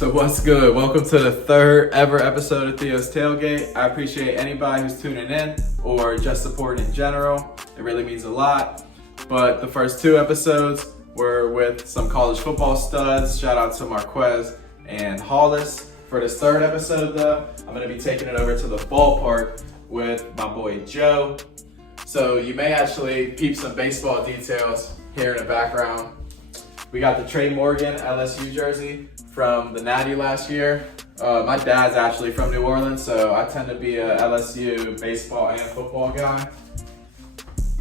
So what's good? Welcome to the third ever episode of Theo's Tailgate. I appreciate anybody who's tuning in or just supporting in general. It really means a lot. But the first two episodes were with some college football studs. Shout out to Marquez and Hollis. For this third episode though, I'm going to be taking it over to the ballpark with my boy Joe. So you may actually peep some baseball details here in the background. We got the Trey Morgan LSU jersey from the Natty last year. My dad's actually from New Orleans, so I tend to be a LSU baseball and football guy.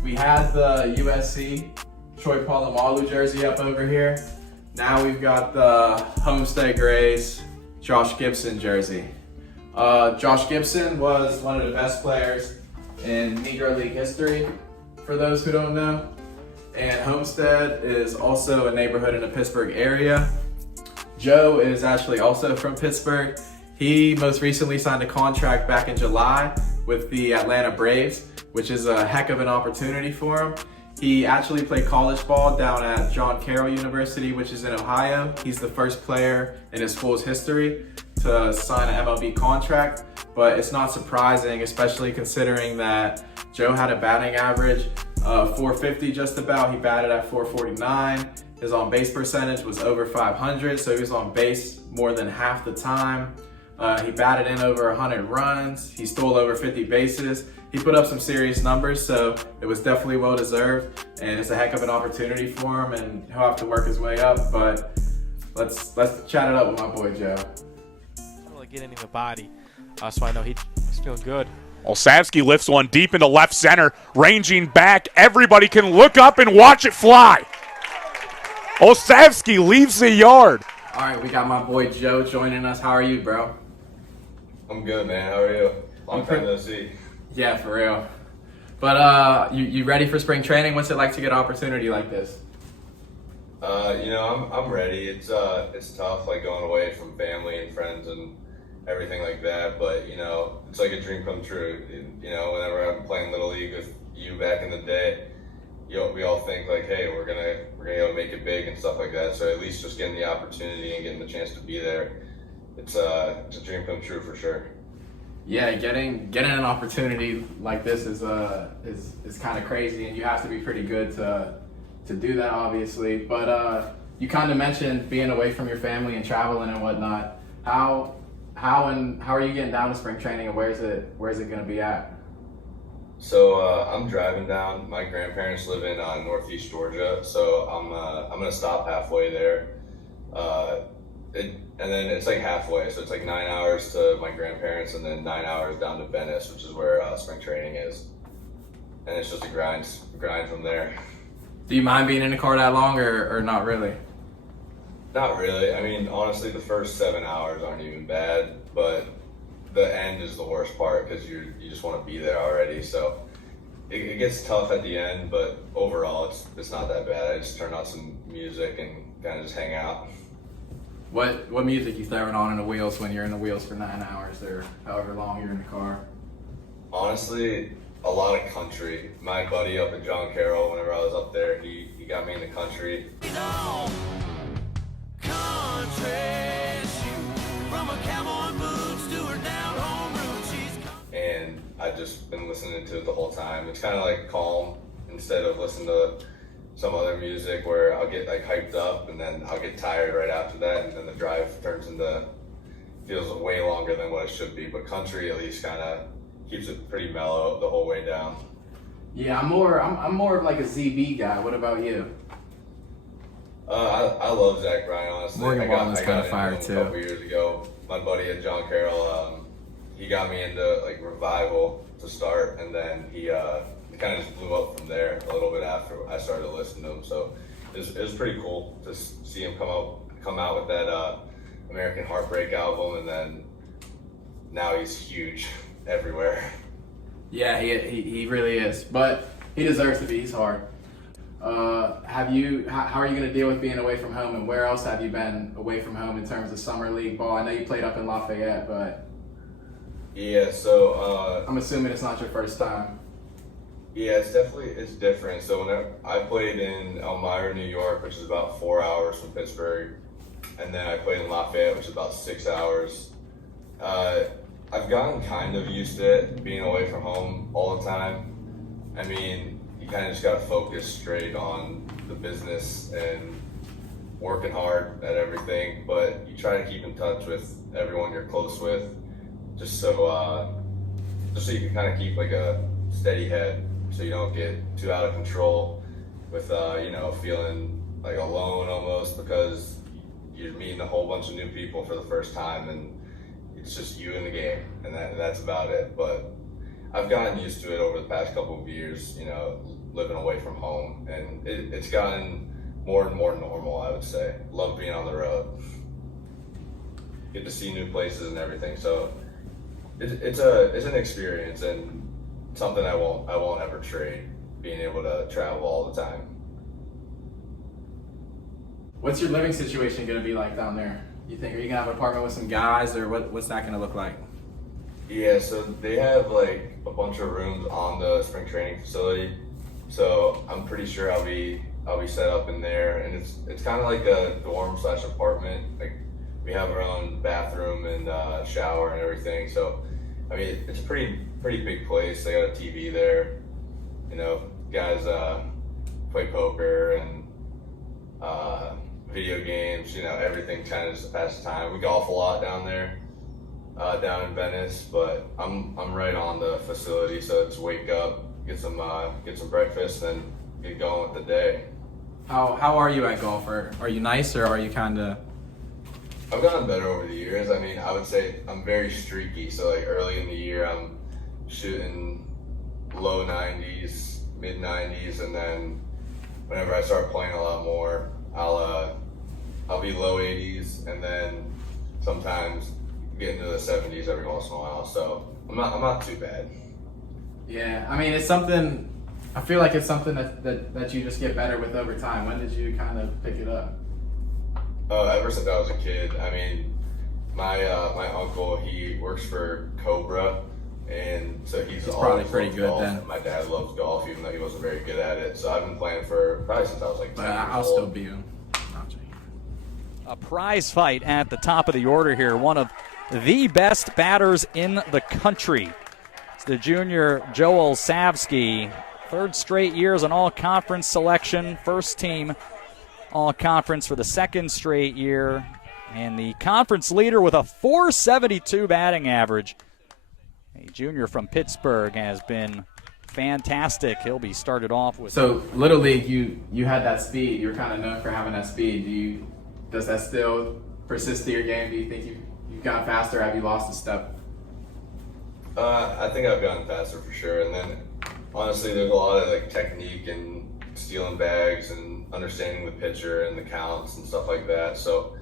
We had the USC Troy Polamalu jersey up over here. Now we've got the Homestead Grays Josh Gibson jersey. Josh Gibson was one of the best players in Negro League history, for those who don't know. And Homestead is also a neighborhood in the Pittsburgh area. Joe is actually also from Pittsburgh. He most recently signed a contract back in July with the Atlanta Braves, which is a heck of an opportunity for him. He actually played college ball down at John Carroll University, which is in Ohio. He's the first player in his school's history to sign an MLB contract, but it's not surprising, especially considering that Joe had a batting average of 450 just about. He batted at 449. His on-base percentage was over 500, so he was on base more than half the time. He batted in over 100 runs. He stole over 50 bases. He put up some serious numbers, so it was definitely well-deserved, and it's a heck of an opportunity for him, and he'll have to work his way up, but let's chat it up with my boy Joe. I'm really getting in the body, so I know he's feeling good. Olsavsky lifts one deep into left center, ranging back. Everybody can look up and watch it fly. Olsavsky leaves the yard. All right, we got my boy Joe joining us. How are you, bro? I'm good, man. How are you? Long time no see. Yeah, for real. But you ready for spring training? What's it like to get an opportunity like this? I'm ready. It's tough, like going away from family and friends and everything like that. But it's like a dream come true. Whenever I'm playing Little League with you back in the day, we all think like, hey, we're gonna go make it big and stuff like that. So at least just getting the opportunity and getting the chance to be there, it's a dream come true for sure. Yeah, getting an opportunity like this is kind of crazy, and you have to be pretty good to do that, obviously. But you kind of mentioned being away from your family and traveling and whatnot. How are you getting down to spring training, and where's it going to be at? So I'm driving down. My grandparents live in Northeast Georgia, so I'm gonna stop halfway there. And then it's like halfway, so it's like 9 hours to my grandparents, and then 9 hours down to Venice, which is where spring training is. And it's just a grind from there. Do you mind being in the car that long, or not really? Not really. I mean, honestly, the first 7 hours aren't even bad, but the end is the worst part because you just want to be there already. So it gets tough at the end, but overall it's not that bad. I just turn on some music and kind of just hang out. What music you throwing on in the wheels when you're in the wheels for 9 hours or however long you're in the car? Honestly, a lot of country. My buddy up at John Carroll, whenever I was up there, he got me into country. And I've just been listening to it the whole time. It's kind of like calm instead of listening to some other music where I'll get like hyped up and then I'll get tired right after that, and then the drive feels way longer than what it should be. But country at least kind of keeps it pretty mellow the whole way down. Yeah, I'm more of like a ZB guy. What about you? I love Zach Bryan, honestly. Morgan Wallen's kind of into fire him too. A couple years ago, my buddy at John Carroll, he got me into like Revival to start, and then he kind of just blew up from there a little bit after I started to listen to him. So it was pretty cool to see him come out with that American Heartbreak album, and then now he's huge everywhere. Yeah, he really is, but he deserves to be. He's hard. How are you going to deal with being away from home, and where else have you been away from home in terms of summer league ball? I know you played up in Lafayette, but yeah, so I'm assuming it's not your first time. Yeah, it's different. So whenever I played in Elmira, New York, which is about 4 hours from Pittsburgh, and then I played in Lafayette, which is about 6 hours. I've gotten kind of used to it, being away from home all the time. I mean, you kind of just got to focus straight on the business and working hard at everything, but you try to keep in touch with everyone you're close with, just so you can kind of keep like a steady head, so you don't get too out of control with feeling like alone almost, because you're meeting a whole bunch of new people for the first time and it's just you in the game, and that's about it. But I've gotten used to it over the past couple of years, living away from home, and it's gotten more and more normal, I would say. Love being on the road. Get to see new places and everything, so it's an experience and something I won't ever trade, being able to travel all the time. What's your living situation going to be like down there? You think, are you going to have an apartment with some guys, or what's that going to look like? Yeah, so they have like a bunch of rooms on the spring training facility, so I'm pretty sure I'll be set up in there, and it's kind of like a dorm / apartment. Like, we have our own bathroom and shower and everything, so I mean, it's a pretty big place. They got a TV there, guys play poker and video games, everything kind of just to pass the time. We golf a lot down there, down in Venice, but I'm right on the facility, so it's wake up, get some breakfast, and get going with the day. How are you at golf? Are you nice, or are you kind of? I've gotten better over the years. I mean, I would say I'm very streaky, so like early in the year I'm shooting low 90s, mid 90s, and then whenever I start playing a lot more, I'll be low 80s, and then sometimes get into the 70s every once in a while. So I'm not too bad. Yeah, I mean, it's something. I feel like it's something that you just get better with over time. When did you kind of pick it up? Ever since I was a kid. I mean, my uncle, he works for Cobra, and so he's probably pretty good golf. then. My dad loves golf, even though he wasn't very good at it. So I've been playing for probably since I was like 10 years I'll old. still beat him. A prize fight at the top of the order here. One of the best batters in the country. It's the junior Joe Olsavsky. Third straight year as an all-conference selection. First team all-conference for the second straight year. And the conference leader with a .472 batting average. A junior from Pittsburgh has been fantastic. He'll be started off with. So, Little League, you had that speed. You were kind of known for having that speed. Does that still persist to your game? Do you think you've gotten faster? Have you lost a step? I think I've gotten faster for sure. And then, honestly, there's a lot of like technique and stealing bags and understanding the pitcher and the counts and stuff like that. So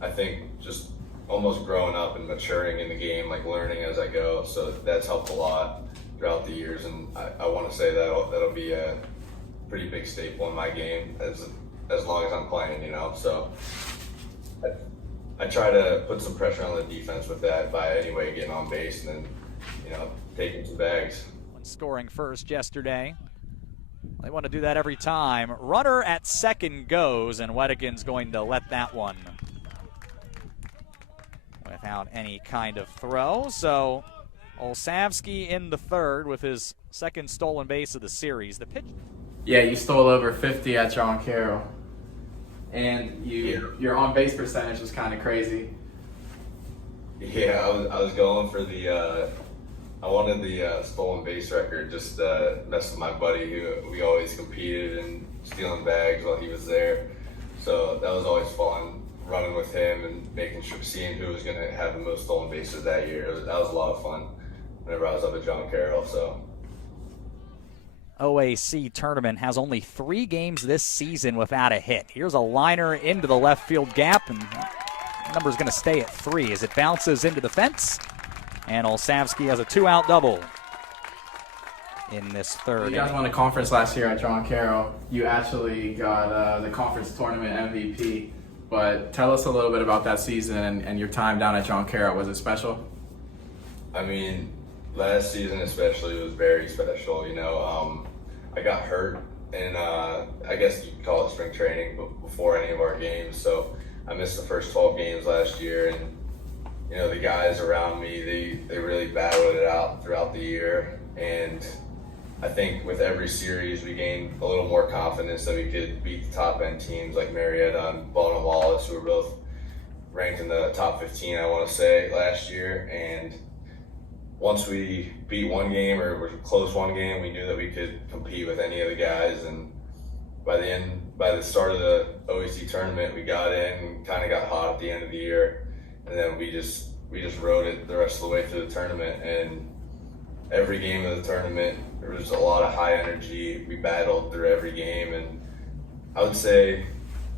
I think just almost growing up and maturing in the game, like learning as I go. So that's helped a lot throughout the years, and I want to say that'll be a pretty big staple in my game as long as I'm playing, So I try to put some pressure on the defense with that by anyway getting on base and then, taking some bags. Scoring first yesterday. They want to do that every time. Runner at second goes, and Wedigan's going to let that one without any kind of throw. So Olsavsky in the third with his second stolen base of the series. The pitch. Yeah, you stole over 50 at John Carroll, and your on base percentage was kind of crazy. Yeah, I was going for I wanted the stolen base record, just mess with my buddy who we always competed in stealing bags while he was there. So that was always fun, running with him and seeing who was going to have the most stolen bases that year. That was a lot of fun whenever I was up at John Carroll. So OAC tournament has only 3 games this season without a hit. Here's a liner into the left field gap, and the number's going to stay at 3 as it bounces into the fence. And Olsavsky has a 2-out double in this third. You guys won a conference last year at John Carroll. You actually got the conference tournament MVP. But tell us a little bit about that season and your time down at John Carroll. Was it special? I mean, last season especially was very special. I got hurt, and I guess you could call it spring training, but before any of our games. So I missed the first 12 games last year, and you know, the guys around me, they really battled it out throughout the year, and I think with every series we gained a little more confidence that we could beat the top end teams like Marietta and Baldwin Wallace, who were both ranked in the top 15, I want to say, last year. And once we beat one game or were close one game, we knew that we could compete with any of the guys. And by the start of the OEC tournament, we got in, kind of got hot at the end of the year, and then we just rode it the rest of the way through the tournament. And every game of the tournament, there was a lot of high energy. We battled through every game, and I would say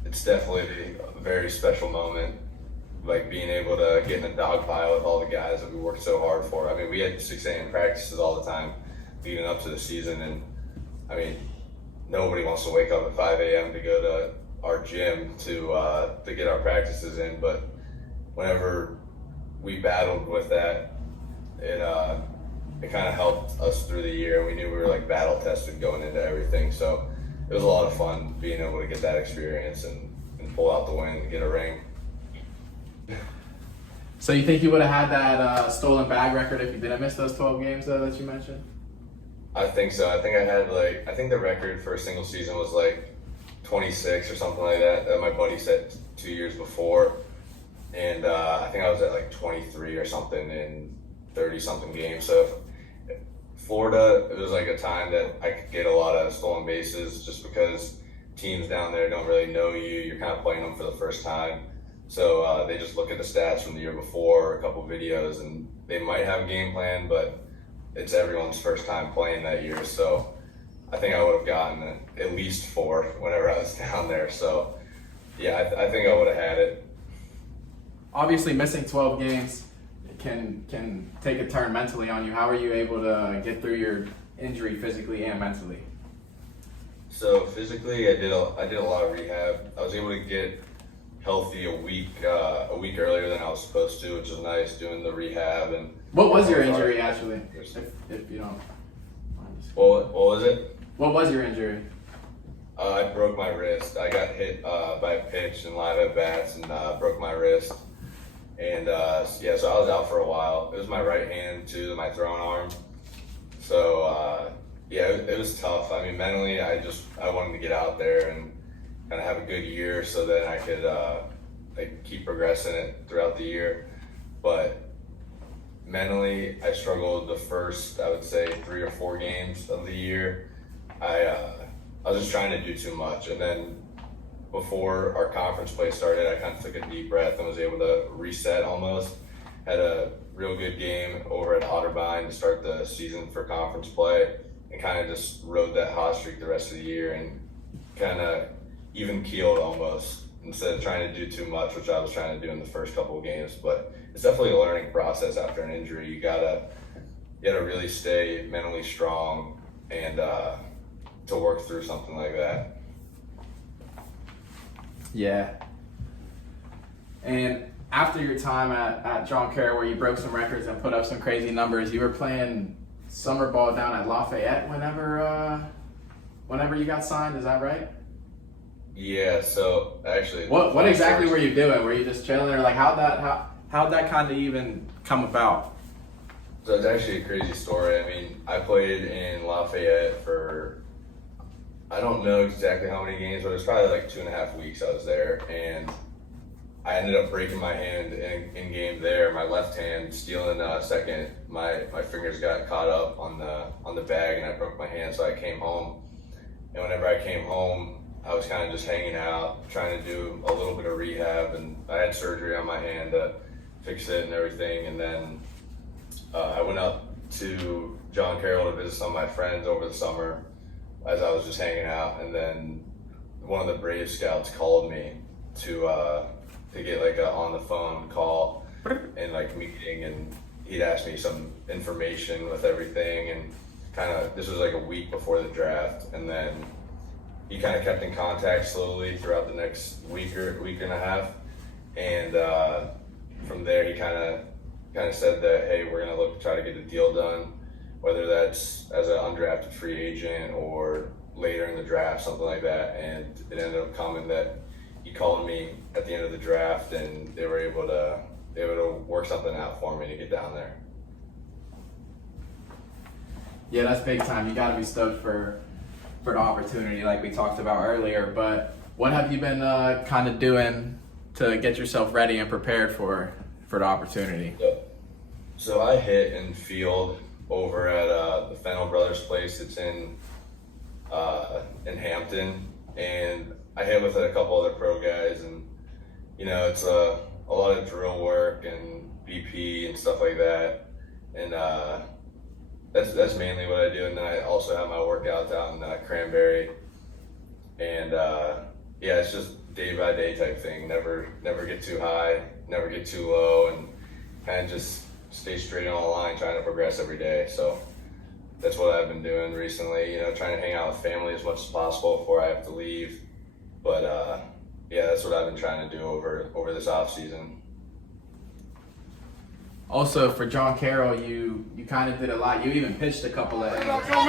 it's definitely a very special moment, like being able to get in a dog pile with all the guys that we worked so hard for. I mean, we had 6 a.m. practices all the time leading up to the season, and I mean, nobody wants to wake up at 5 a.m. to go to our gym to get our practices in, but whenever we battled with that, it kind of helped us through the year. We knew we were like battle tested going into everything, so it was a lot of fun being able to get that experience and pull out the win and get a ring. So you think you would have had that stolen bag record if you didn't miss those 12 games that you mentioned? I think so. I think the record for a single season was like 26 or something like that my buddy set 2 years before. And I think I was at like 23 or something in 30-something games. So Florida, it was like a time that I could get a lot of stolen bases just because teams down there don't really know you. You're kind of playing them for the first time. So they just look at the stats from the year before, a couple videos, and they might have a game plan, but it's everyone's first time playing that year. So I think I would have gotten at least 4 whenever I was down there. So yeah, I think I would have had it. Obviously, missing 12 games can take a turn mentally on you. How are you able to get through your injury physically and mentally? So physically, I did a lot of rehab. I was able to get healthy a week earlier than I was supposed to, which was nice, doing the rehab. And what was your injury actually? If you don't mind. What was it? What was your injury? I broke my wrist. I got hit by a pitch and live at bats and broke my wrist. And so I was out for a while. It was my right hand to my throwing arm. So it was tough. I mean, mentally, I wanted to get out there and kind of have a good year so that I could keep progressing it throughout the year. But mentally, I struggled the first, I would say, 3 or 4 games of the year. I was just trying to do too much, and then before our conference play started, I kind of took a deep breath and was able to reset almost. Had a real good game over at Otterbein to start the season for conference play, and kind of just rode that hot streak the rest of the year and kind of even keeled almost instead of trying to do too much, which I was trying to do in the first couple of games. But it's definitely a learning process after an injury. You gotta really stay mentally strong and to work through something like that. Yeah. And after your time at John Carroll, where you broke some records and put up some crazy numbers, you were playing summer ball down at Lafayette whenever you got signed. Is that right? Yeah. So actually, what exactly were you doing? Were you just chilling, or like how'd that kind of even come about? So it's actually a crazy story. I mean, I played in Lafayette for, I don't know exactly how many games, but it was probably like 2.5 weeks I was there, and I ended up breaking my hand in game there. My left hand stealing second, my fingers got caught up on the bag, and I broke my hand. So I came home, and whenever I came home, I was kind of just hanging out, trying to do a little bit of rehab, and I had surgery on my hand to fix it and everything. And then I went up to John Carroll to visit some of my friends over the summer as I was just hanging out, and then one of the Brave Scouts called me to get like a on the phone call and like meeting, and he'd asked me some information with everything, and kind of this was like a week before the draft, and then he kind of kept in contact slowly throughout the next week and a half, and from there he kind of said that, hey, we're gonna look to try to get a deal done, whether that's as an undrafted free agent or later in the draft, something like that. And it ended up coming that he called me at the end of the draft, and they were able to work something out for me to get down there. Yeah, that's big time. You got to be stoked for the opportunity, like we talked about earlier. But what have you been kind of doing to get yourself ready and prepared for the opportunity? So I hit and field over at the Fennell Brothers place. It's in Hampton, and I hit with a couple other pro guys, and it's a lot of drill work and BP and stuff like that, and that's mainly what I do. And then I also have my workouts out in Cranberry, and yeah, it's just day by day type thing. Never get too high, never get too low, and kind of just stay straight on the line, trying to progress every day. So that's what I've been doing recently, trying to hang out with family as much as possible before I have to leave. But yeah, that's what I've been trying to do over this off season. Also, for John Carroll, you kind of did a lot. You even pitched a couple of innings. Come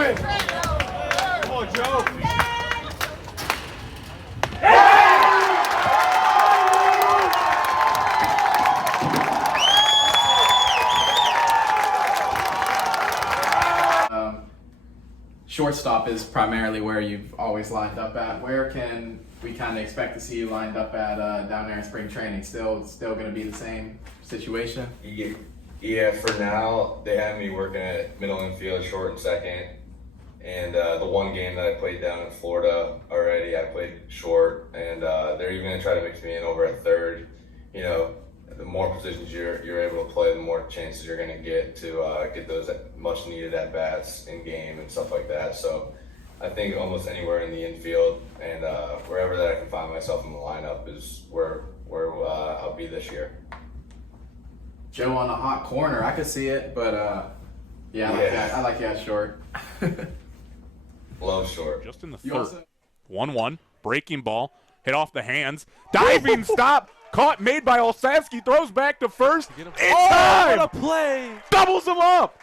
on, Joe. Shortstop is primarily where you've always lined up at. Where can we kind of expect to see you lined up at down there in spring training? Still going to be the same situation? Yeah, for now, they have me working at middle infield, short and second. And the one game that I played down in Florida already, I played short. And they're even going to try to mix me in over at third. The more positions you're able to play, the more chances you're going to get to get those much needed at bats in game and stuff like that. So I think almost anywhere in the infield and wherever that I can find myself in the lineup is where I'll be this year. Joe on the hot corner, I could see it, but yeah, I like that short. Love short. Just in the You third. also- 1-1, breaking ball, hit off the hands, diving stop, caught, made by Olsavsky, throws back to first. In time! What a play! Doubles him up!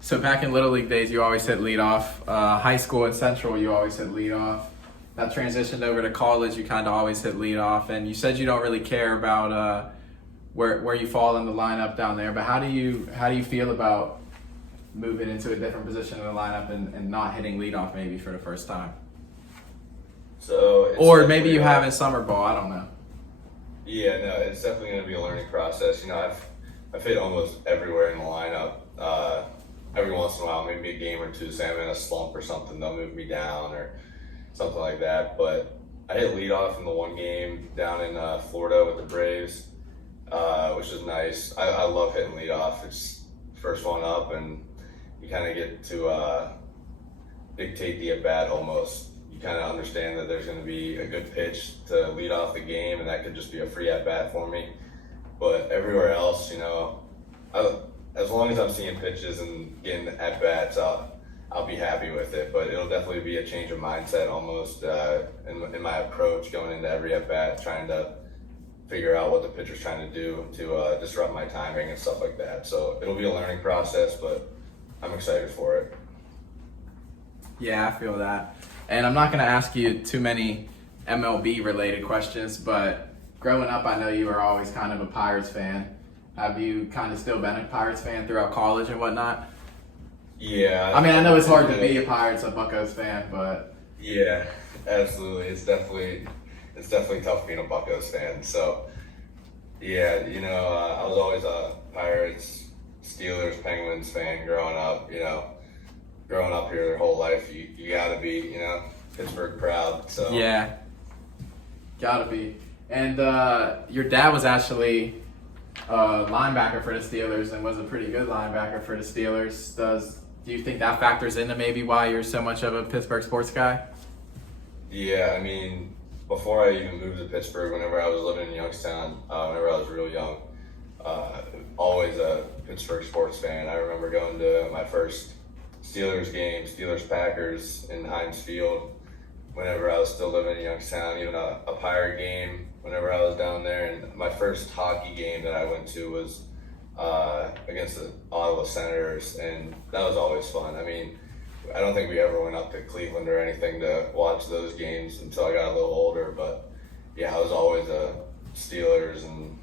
So back in Little League days, you always hit leadoff. High school and Central, you always hit leadoff. That transitioned over to college, you kind of always hit leadoff. And you said you don't really care about where you fall in the lineup down there. But how do you feel about moving into a different position in the lineup and not hitting leadoff maybe for the first time? So Or maybe you have in summer ball, I don't know. Yeah, no, it's definitely going to be a learning process. I've hit almost everywhere in the lineup. Every once in a while, maybe a game or two, say I'm in a slump or something, they'll move me down or something like that. But I hit leadoff in the one game down in Florida with the Braves, which is nice. I love hitting leadoff. It's first one up, and you kind of get to dictate the at-bat almost. You kind of understand that there's going to be a good pitch to lead off the game, and that could just be a free at-bat for me. But everywhere else, as long as I'm seeing pitches and getting at-bats, I'll be happy with it. But it'll definitely be a change of mindset almost in my approach going into every at-bat, trying to figure out what the pitcher's trying to do to disrupt my timing and stuff like that. So it'll be a learning process, but I'm excited for it. Yeah, I feel that. And I'm not going to ask you too many MLB related questions, but growing up, I know you were always kind of a Pirates fan. Have you kind of still been a Pirates fan throughout college and whatnot? Yeah. I mean, I know it's hard to be a Pirates or Buccos fan, but yeah, absolutely. It's definitely tough being a Buccos fan. So yeah, I was always a Pirates, Steelers, Penguins fan growing up. Growing up here their whole life, you gotta be, Pittsburgh proud. So yeah, gotta be. And your dad was actually a linebacker for the Steelers and was a pretty good linebacker for the Steelers. Do you think that factors into maybe why you're so much of a Pittsburgh sports guy? Yeah, I mean, before I even moved to Pittsburgh, whenever I was living in Youngstown, whenever I was real young, always a Pittsburgh sports fan. I remember going to my first Steelers game, Steelers-Packers in Heinz Field, whenever I was still living in Youngstown, even a Pirate game whenever I was down there. And my first hockey game that I went to was against the Ottawa Senators, and that was always fun. I mean, I don't think we ever went up to Cleveland or anything to watch those games until I got a little older. But yeah, I was always a Steelers and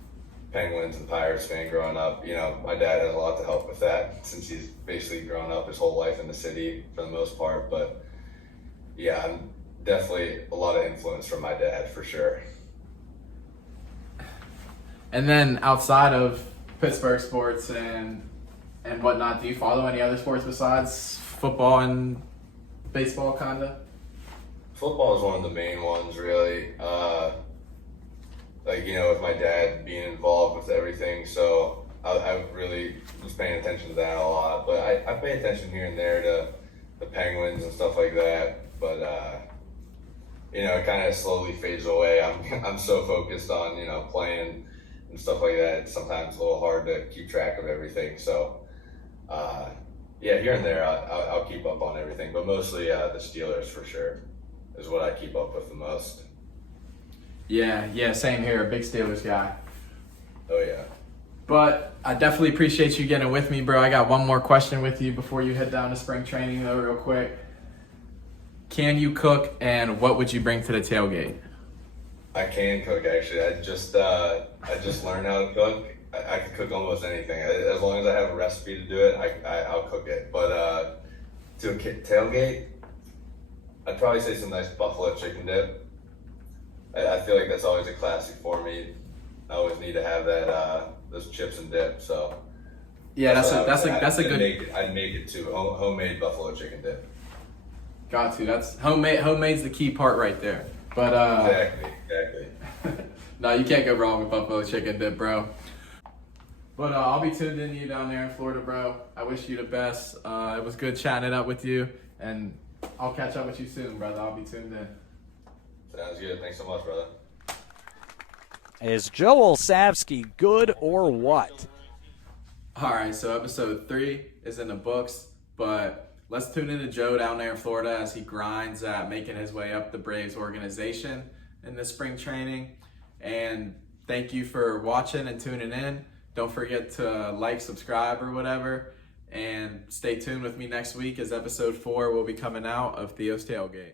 Penguins and Pirates fan growing up. You know, my dad has a lot to help with that since he's basically grown up his whole life in the city for the most part. But yeah, I'm definitely a lot of influence from my dad for sure. And then outside of Pittsburgh sports and whatnot, do you follow any other sports besides football and baseball, kinda? Football is one of the main ones, really. Like, you know, with my dad being involved with everything, so I really was paying attention to that a lot. But I pay attention here and there to the Penguins and stuff like that. But you know, it kind of slowly fades away. I'm so focused on, you know, playing and stuff like that. It's sometimes a little hard to keep track of everything. So yeah, here and there I'll keep up on everything, but mostly the Steelers for sure is what I keep up with the most. Yeah, same here. A big Steelers guy. Oh yeah. But I definitely appreciate you getting with me, bro. I got one more question with you before you head down to spring training, though, real quick. Can you cook, and what would you bring to the tailgate? I can cook, actually. I just learned how to cook. I can cook almost anything as long as I have a recipe to do it. I'll cook it. But to a tailgate, I'd probably say some nice buffalo chicken dip. I feel like that's always a classic for me. I always need to have that those chips and dip. So Yeah, that's a good. I'd make it too. Homemade buffalo chicken dip. Got to. That's homemade. Homemade's the key part right there. But Exactly. no, you can't go wrong with buffalo chicken dip, bro. But I'll be tuned in to you down there in Florida, bro. I wish you the best. It was good chatting it up with you, and I'll catch up with you soon, brother. I'll be tuned in. Sounds good. Thanks so much, brother. Is Joe Olsavsky good or what? All right, so episode 3 is in the books, but let's tune in to Joe down there in Florida as he grinds at making his way up the Braves organization in the spring training. And thank you for watching and tuning in. Don't forget to like, subscribe, or whatever. And stay tuned with me next week as episode 4 will be coming out of Theo's Tailgate.